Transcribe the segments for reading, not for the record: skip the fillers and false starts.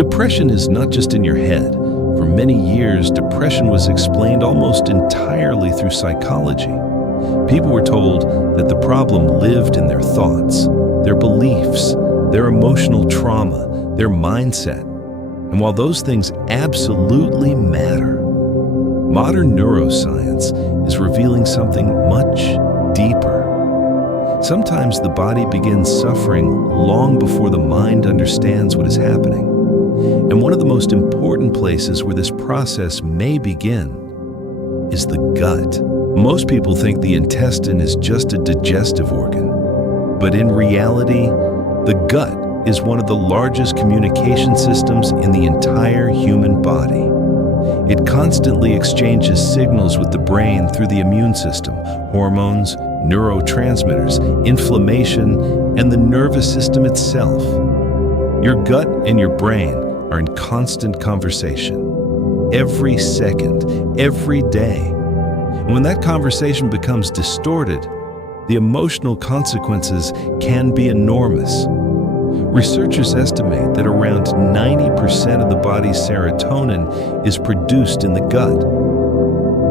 Depression is not just in your head. For many years, depression was explained almost entirely through psychology. People were told that the problem lived in their thoughts, their beliefs, their emotional trauma, their mindset. And while those things absolutely matter, modern neuroscience is revealing something much deeper. Sometimes the body begins suffering long before the mind understands what is happening. And one of the most important places where this process may begin is the gut. Most people think the intestine is just a digestive organ, but in reality, the gut is one of the largest communication systems in the entire human body. It constantly exchanges signals with the brain through the immune system, hormones, neurotransmitters, inflammation, and the nervous system itself. Your gut and your brain are in constant conversation, every second, every day. And when that conversation becomes distorted, the emotional consequences can be enormous. Researchers estimate that around 90% of the body's serotonin is produced in the gut,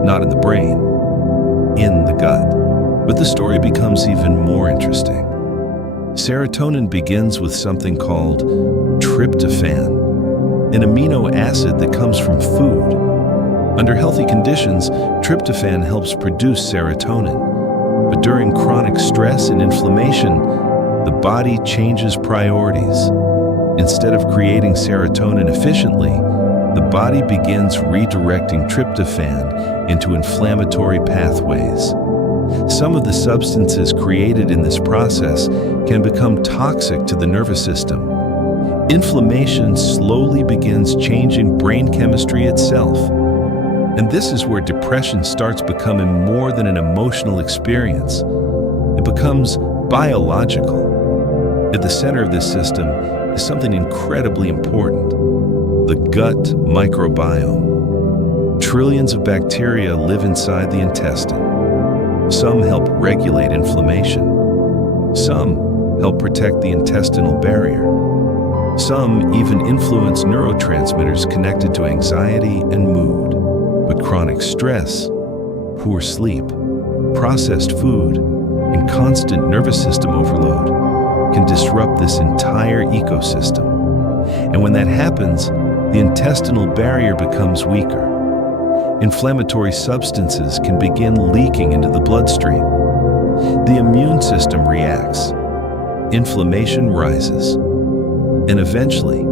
not in the brain, in the gut. But the story becomes even more interesting. Serotonin begins with something called tryptophan, an amino acid that comes from food. Under healthy conditions, tryptophan helps produce serotonin. But during chronic stress and inflammation, the body changes priorities. Instead of creating serotonin efficiently, the body begins redirecting tryptophan into inflammatory pathways. Some of the substances created in this process can become toxic to the nervous system. Inflammation slowly begins changing brain chemistry itself. And this is where depression starts becoming more than an emotional experience. It becomes biological. At the center of this system is something incredibly important: the gut microbiome. Trillions of bacteria live inside the intestine. Some help regulate inflammation. Some help protect the intestinal barrier. Some even influence neurotransmitters connected to anxiety and mood. But chronic stress, poor sleep, processed food, and constant nervous system overload can disrupt this entire ecosystem. And when that happens, the intestinal barrier becomes weaker. Inflammatory substances can begin leaking into the bloodstream. The immune system reacts. Inflammation rises. And eventually,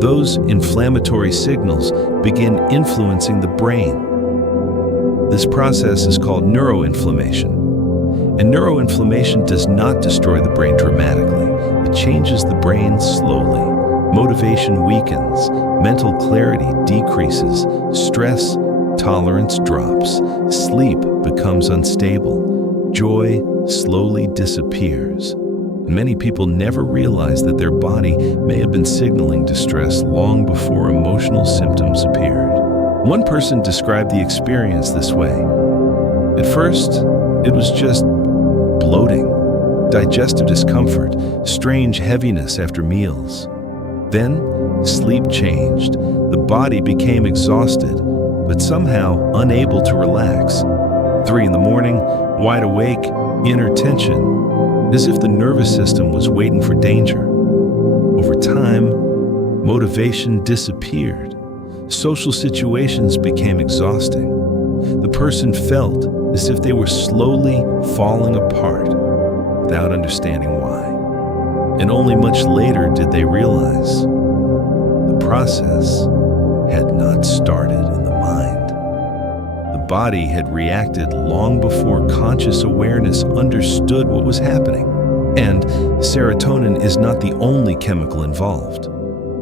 those inflammatory signals begin influencing the brain. This process is called neuroinflammation. And neuroinflammation does not destroy the brain dramatically. It changes the brain slowly. Motivation weakens, mental clarity decreases, stress tolerance drops, sleep becomes unstable, joy slowly disappears. Many people never realize that their body may have been signaling distress long before emotional symptoms appeared. One person described the experience this way. At first, it was just bloating, digestive discomfort, strange heaviness after meals. Then, sleep changed. The body became exhausted, but somehow unable to relax. 3 in the morning, wide awake, inner tension, as if the nervous system was waiting for danger. Over time, motivation disappeared. Social situations became exhausting. The person felt as if they were slowly falling apart without understanding why. And only much later did they realize the process had not started in the mind. The body had reacted long before conscious awareness understood what was happening. And serotonin is not the only chemical involved.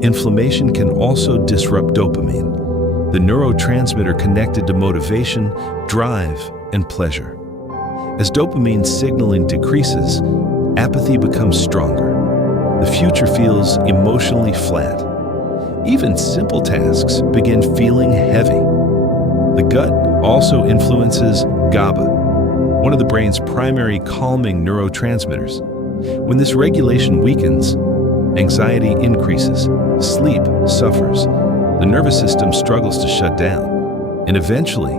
Inflammation can also disrupt dopamine, the neurotransmitter connected to motivation, drive, and pleasure. As dopamine signaling decreases, apathy becomes stronger. The future feels emotionally flat. Even simple tasks begin feeling heavy. The gut also influences GABA, one of the brain's primary calming neurotransmitters. When this regulation weakens, Anxiety increases, sleep suffers, the nervous system struggles to shut down, and eventually,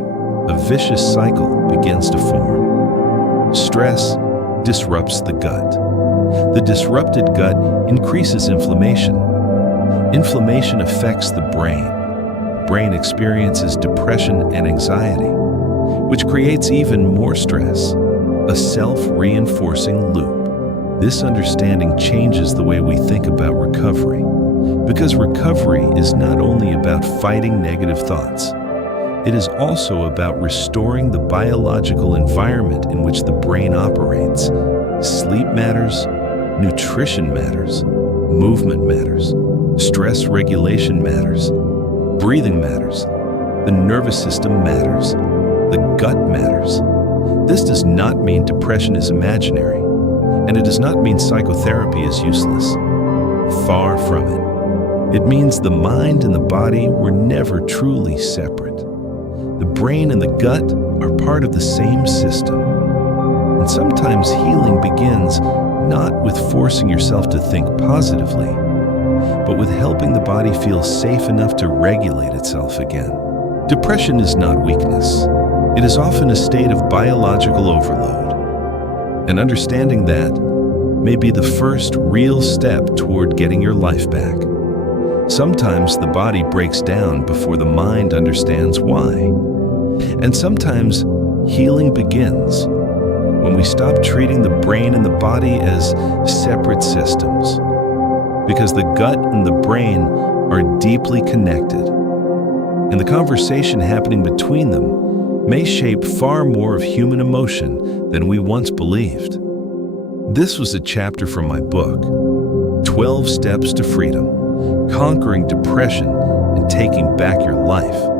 a vicious cycle begins to form. Stress disrupts the gut. The disrupted gut increases inflammation. Inflammation affects the brain. The brain experiences depression and anxiety, which creates even more stress, a self-reinforcing loop. This understanding changes the way we think about recovery, because recovery is not only about fighting negative thoughts, it is also about restoring the biological environment in which the brain operates. Sleep matters, nutrition matters, movement matters, stress regulation matters, breathing matters, the nervous system matters, the gut matters. This does not mean depression is imaginary, and it does not mean psychotherapy is useless. Far from it. It means the mind and the body were never truly separate. The brain and the gut are part of the same system. And sometimes healing begins not with forcing yourself to think positively, but with helping the body feel safe enough to regulate itself again. Depression is not weakness. It is often a state of biological overload. And understanding that may be the first real step toward getting your life back. Sometimes the body breaks down before the mind understands why. And sometimes healing begins when we stop treating the brain and the body as separate systems, because the gut and the brain are deeply connected, and the conversation happening between them may shape far more of human emotion than we once believed. This was a chapter from my book, 12 Steps to Freedom: Conquering Depression and Taking Back Your Life.